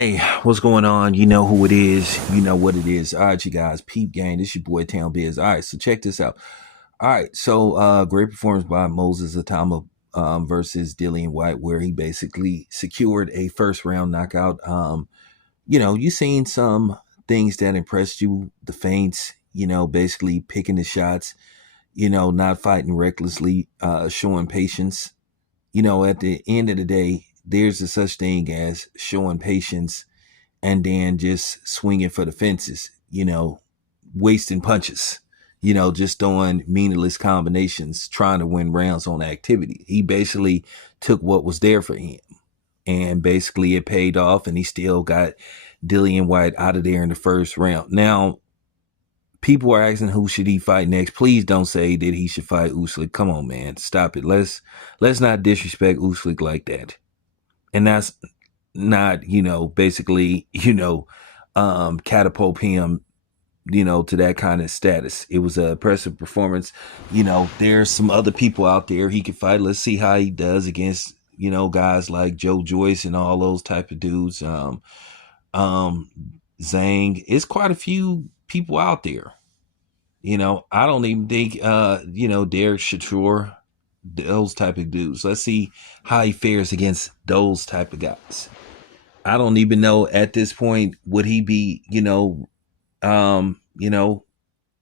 Hey, what's going on? You know who it is. You know what it is. All right, you guys. Peep gang. This your boy Town Biz. All right, so check this out. All right, so great performance by Moses Atama versus Dillian Whyte, where he basically secured a first round knockout. You seen some things that impressed you, the feints, basically picking the shots, not fighting recklessly, showing patience. At the end of the day, there's a such thing as showing patience and then just swinging for the fences, wasting punches, just throwing meaningless combinations, trying to win rounds on activity. He basically took what was there for him and basically it paid off and he still got Dillian Whyte out of there in the first round. Now, people are asking who should he fight next. Please don't say that he should fight Usyk. Come on, man. Stop it. Let's not disrespect Usyk like that. And that's not, basically, catapult him, to that kind of status. It was a impressive performance. There's some other people out there he could fight. Let's see how he does against, guys like Joe Joyce and all those type of dudes. Um, Zhang. It's quite a few people out there. I don't even think, Derek Shatur, those type of dudes. Let's see how he fares against those type of guys. I don't even know at this point would he be, um, you know,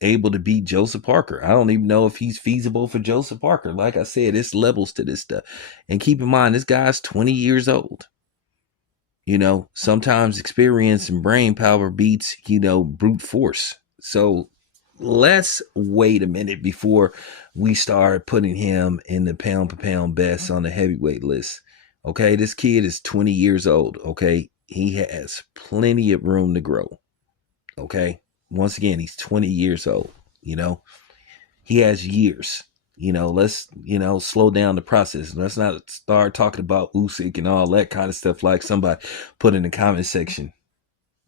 able to beat Joseph Parker. I don't even know if he's feasible for Joseph Parker. Like I said, it's levels to this stuff. And keep in mind, this guy's 20 years old. Sometimes experience and brain power beats, brute force. So let's wait a minute before we start putting him in the pound for pound best on the heavyweight list. Okay, this kid is 20 years old. Okay, he has plenty of room to grow. Okay, once again, he's 20 years old. You know, he has years. Let's slow down the process. Let's not start talking about Usyk and all that kind of stuff like somebody put in the comment section.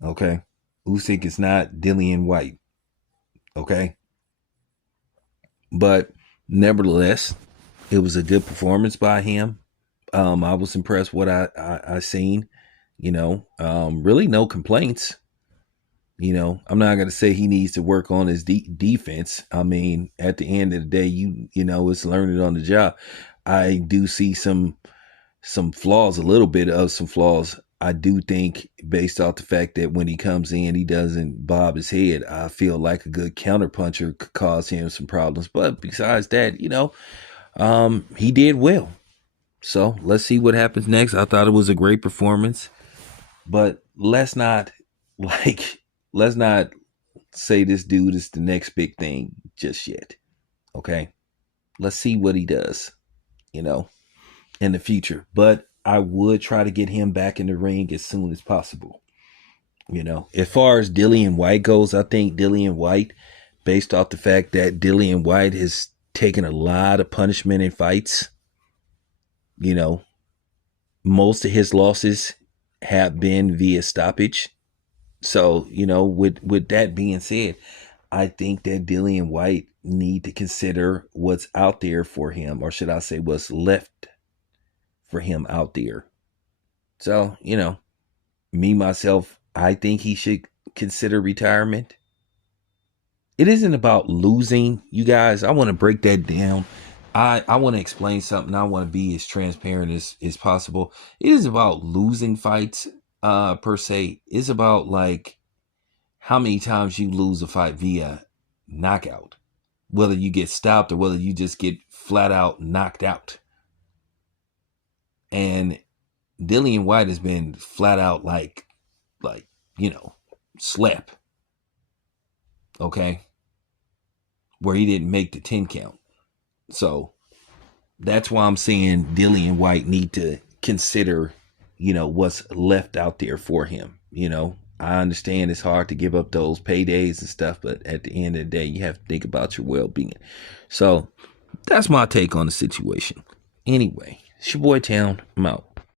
Okay, Usyk is not Dillian Whyte. Okay, but nevertheless, it was a good performance by him. I was impressed what I seen. Really no complaints. I'm not gonna say he needs to work on his defense. I mean, at the end of the day, it's learning on the job. I do see some flaws, a little bit of some flaws. I do think, based off the fact that when he comes in, he doesn't bob his head. I feel like a good counterpuncher could cause him some problems. But besides that, he did well. So let's see what happens next. I thought it was a great performance, but like let's not say this dude is the next big thing just yet. Okay, let's see what he does. You know, in the future. But I would try to get him back in the ring as soon as possible. As far as Dillian Whyte goes, I think Dillian Whyte, based off the fact that Dillian Whyte has taken a lot of punishment in fights, you know, most of his losses have been via stoppage. So, with that being said, I think that Dillian Whyte need to consider what's out there for him, or should I say what's left for him out there. So, me myself, I think he should consider retirement. It isn't about losing, you guys. I want to break that down. I want to explain something. I want to be as transparent as possible. It is about losing fights, per se. It's about like how many times you lose a fight via knockout, whether you get stopped or whether you just get flat out knocked out. And Dillian Whyte has been flat out like, slap. Okay. Where he didn't make the 10 count. So that's why I'm saying Dillian Whyte need to consider, what's left out there for him. I understand it's hard to give up those paydays and stuff, but at the end of the day, you have to think about your well-being. So that's my take on the situation. Anyway, it's your boy Town. I'm out.